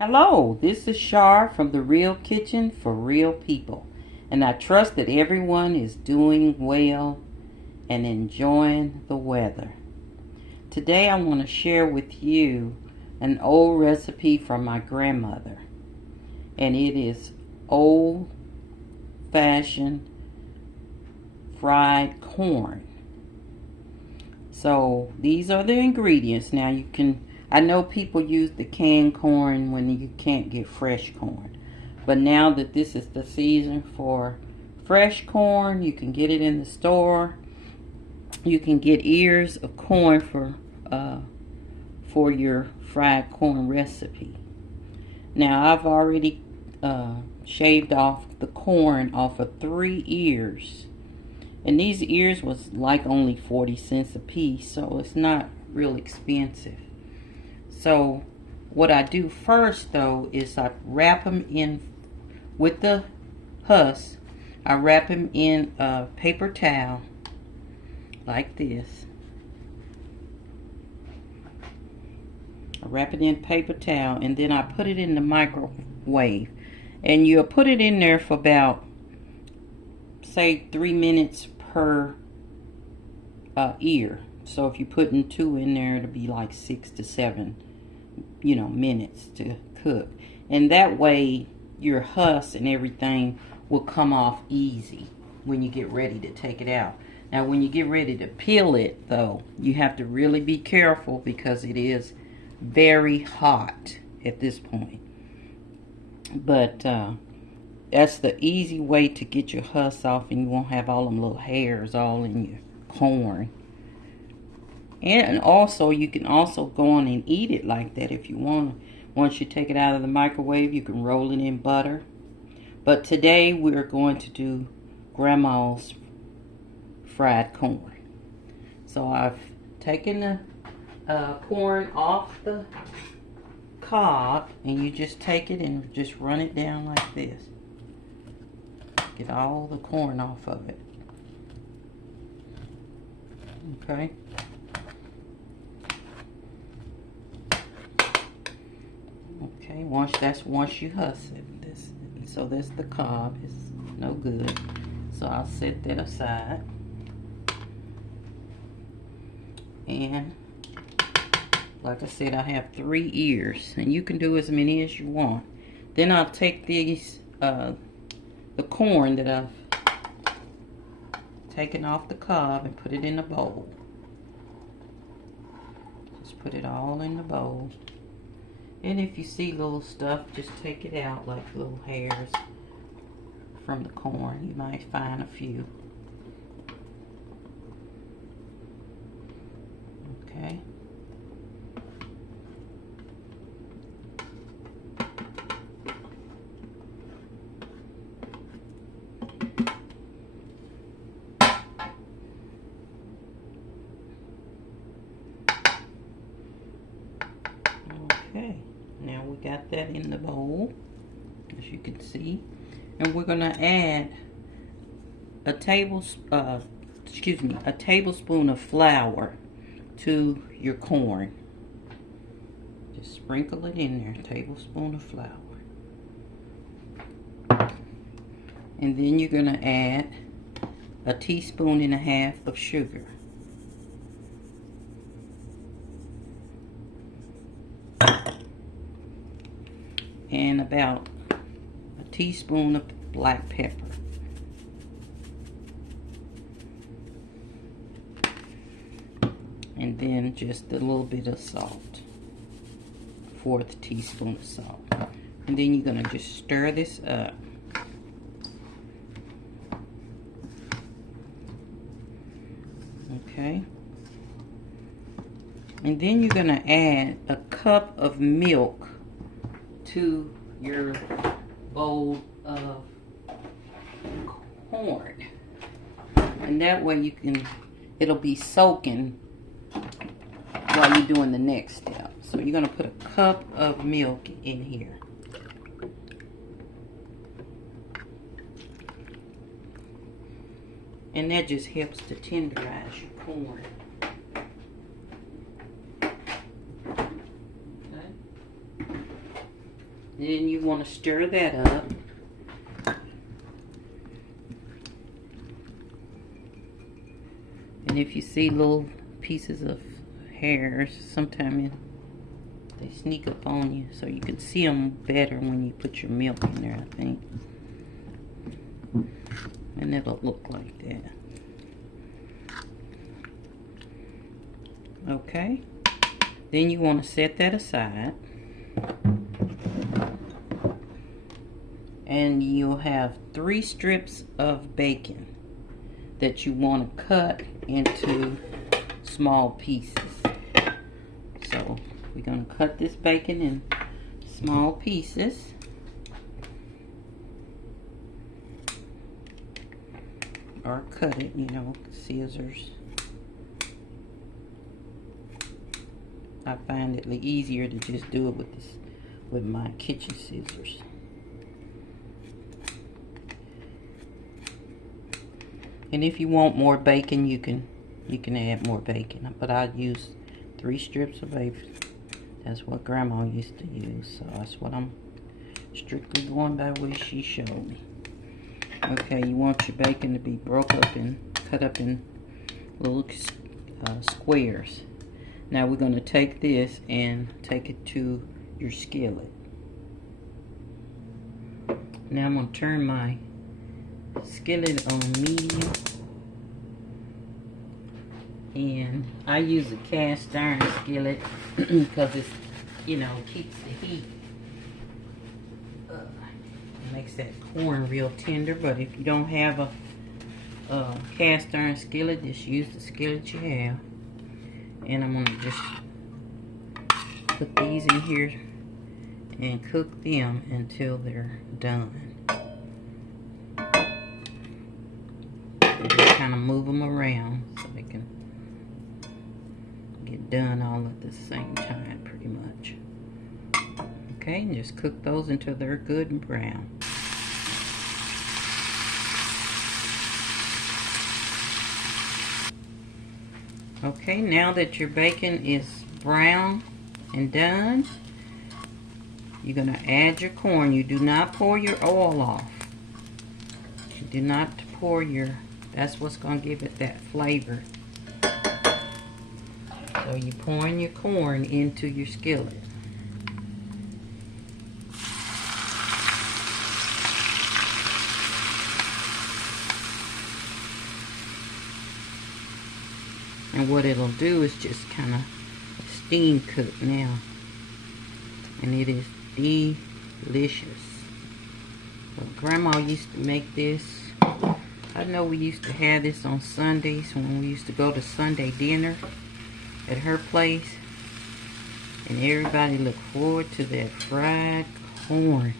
Hello, this is Shar from The Real Kitchen for Real People, and I trust that everyone is doing well and enjoying the weather. Today I want to share with you an old recipe from my grandmother, and it is old-fashioned fried corn. So these are the ingredients. Now I know people use the canned corn when you can't get fresh corn. But now that this is the season for fresh corn, you can get it in the store. You can get ears of corn for your fried corn recipe. Now I've already shaved off the corn off of 3 ears. And these ears was like only 40 cents a piece, so it's not real expensive. So what I do first though is I wrap them in with the husk. I wrap them in a paper towel like this. I wrap it in paper towel and then I put it in the microwave. And you'll put it in there for about, say, 3 minutes per ear. So if you're putting 2 in there, it'll be like 6 to 7 minutes to cook. And that way your husk and everything will come off easy when you get ready to take it out. Now when you get ready to peel it though, you have to really be careful because it is very hot at this point. But that's the easy way to get your husk off, and you won't have all them little hairs all in your corn. And also, you can also go on and eat it like that if you want. Once you take it out of the microwave, you can roll it in butter. But today, we're going to do Grandma's fried corn. So I've taken the corn off the cob, and you just take it and just run it down like this. Get all the corn off of it. Okay. Okay, once you husk it. So that's the cob. It's no good. So I'll set that aside. And like I said, I have 3 ears, and you can do as many as you want. Then I'll take these the corn that I've taken off the cob and put it in a bowl. Just put it all in the bowl. And if you see little stuff, just take it out, like little hairs from the corn. You might find a few. Okay. Okay, now we got that in the bowl, as you can see, and we're gonna add a tablespoon of flour to your corn. Just sprinkle it in there, a tablespoon of flour, and then you're gonna add a 1.5 teaspoons of sugar. And about a teaspoon of black pepper. And then just a little bit of salt. 1/4 teaspoon of salt. And then you're going to just stir this up. Okay. And then you're going to add a cup of milk to your bowl of corn, and that way it'll be soaking while you're doing the next step. So you're going to put a cup of milk in here. And that just helps to tenderize your corn. Then you want to stir that up. And if you see little pieces of hairs, sometimes they sneak up on you, so you can see them better when you put your milk in there, I think. And it'll look like that. Okay. Then you want to set that aside. And you'll have 3 strips of bacon that you want to cut into small pieces. So we're going to cut this bacon in small pieces. Or cut it, you know, scissors. I find it easier to just do it with my kitchen scissors. And if you want more bacon, you can add more bacon. But I use 3 strips of bacon. That's what Grandma used to use. So that's what I'm strictly going by what she showed me. Okay, you want your bacon to be broke up and cut up in little squares. Now we're going to take this and take it to your skillet. Now I'm going to turn my skillet on medium, and I use a cast iron skillet because it's, you know, keeps the heat. It makes that corn real tender. But if you don't have a cast iron skillet, just use the skillet you have. And I'm going to just put these in here and cook them until they're done. Just kind of move them around so they can get done all at the same time, pretty much. Okay, and just cook those until they're good and brown. Okay, now that your bacon is brown and done, you're going to add your corn. You do not pour your oil off. You do not pour your, that's what's going to give it that flavor. So you're pouring your corn into your skillet. And what it'll do is just kind of steam cook now. And it is delicious. Well, Grandma used to make this. I know we used to have this on Sundays when we used to go to Sunday dinner at her place. And everybody looked forward to that fried corn.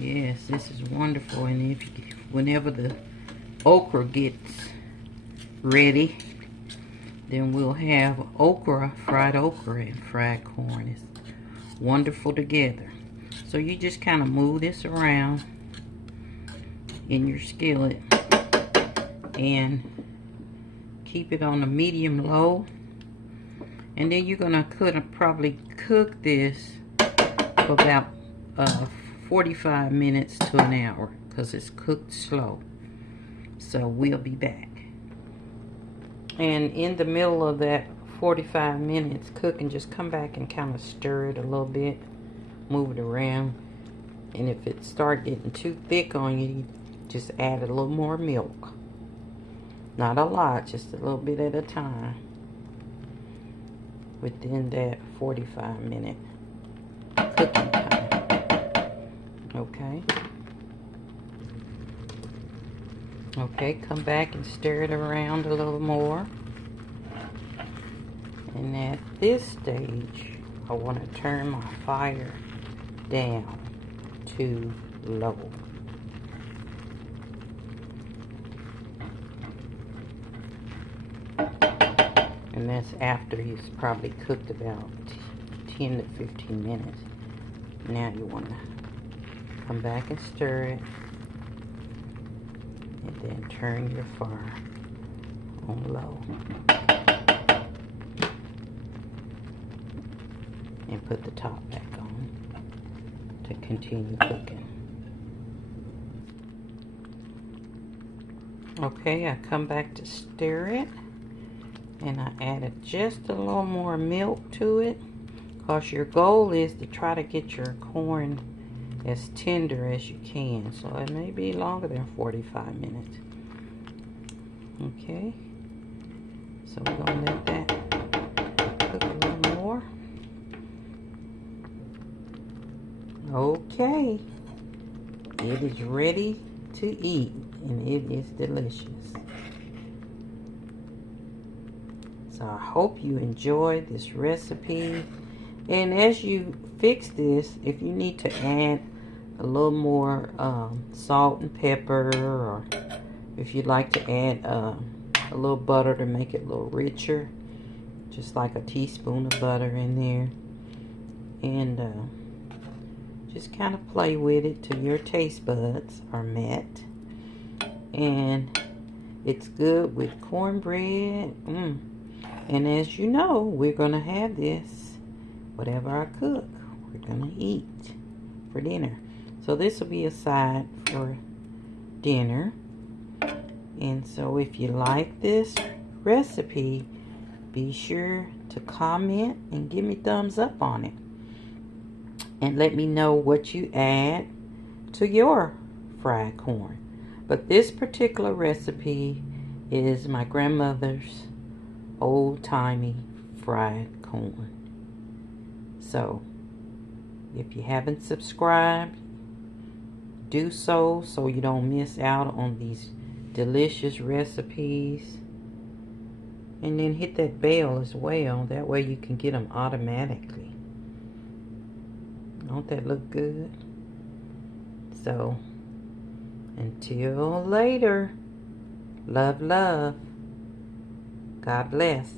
Yes, this is wonderful. And whenever the okra gets ready, then we'll have okra, fried okra and fried corn. It's wonderful together. So you just kind of move this around in your skillet and keep it on a medium low. And then you're gonna probably cook this for about 45 minutes to an hour because it's cooked slow. So we'll be back. And in the middle of that 45 minutes cooking, just come back and kind of stir it a little bit, move it around. And if it starts getting too thick on you, you just add a little more milk. Not a lot, just a little bit at a time within that 45 minute cooking time. Okay. Okay, come back and stir it around a little more. And at this stage, I want to turn my fire down to low. And that's after it's probably cooked about 10 to 15 minutes. Now you want to come back and stir it. And then turn your fire on low. and put the top back on to continue cooking. Okay, I come back to stir it, and I added just a little more milk to it, because your goal is to try to get your corn as tender as you can. So it may be longer than 45 minutes. Okay, so we're gonna let that cook a little more. Okay, it is ready to eat, and it is delicious. So I hope you enjoyed this recipe. And as you fix this, if you need to add a little more salt and pepper, or if you'd like to add a little butter to make it a little richer, just like a teaspoon of butter in there, and just kind of play with it till your taste buds are met. And it's good with cornbread. And as you know, we're gonna have this whatever I cook, we're gonna eat for dinner. So this will be a side for dinner. And so if you like this recipe, be sure to comment and give me thumbs up on it, and let me know what you add to your fried corn. But this particular recipe is my grandmother's old-timey fried corn. So if you haven't subscribed, do so you don't miss out on these delicious recipes. And then hit that bell as well, that way you can get them automatically. Don't that look good? So until later, love, God bless.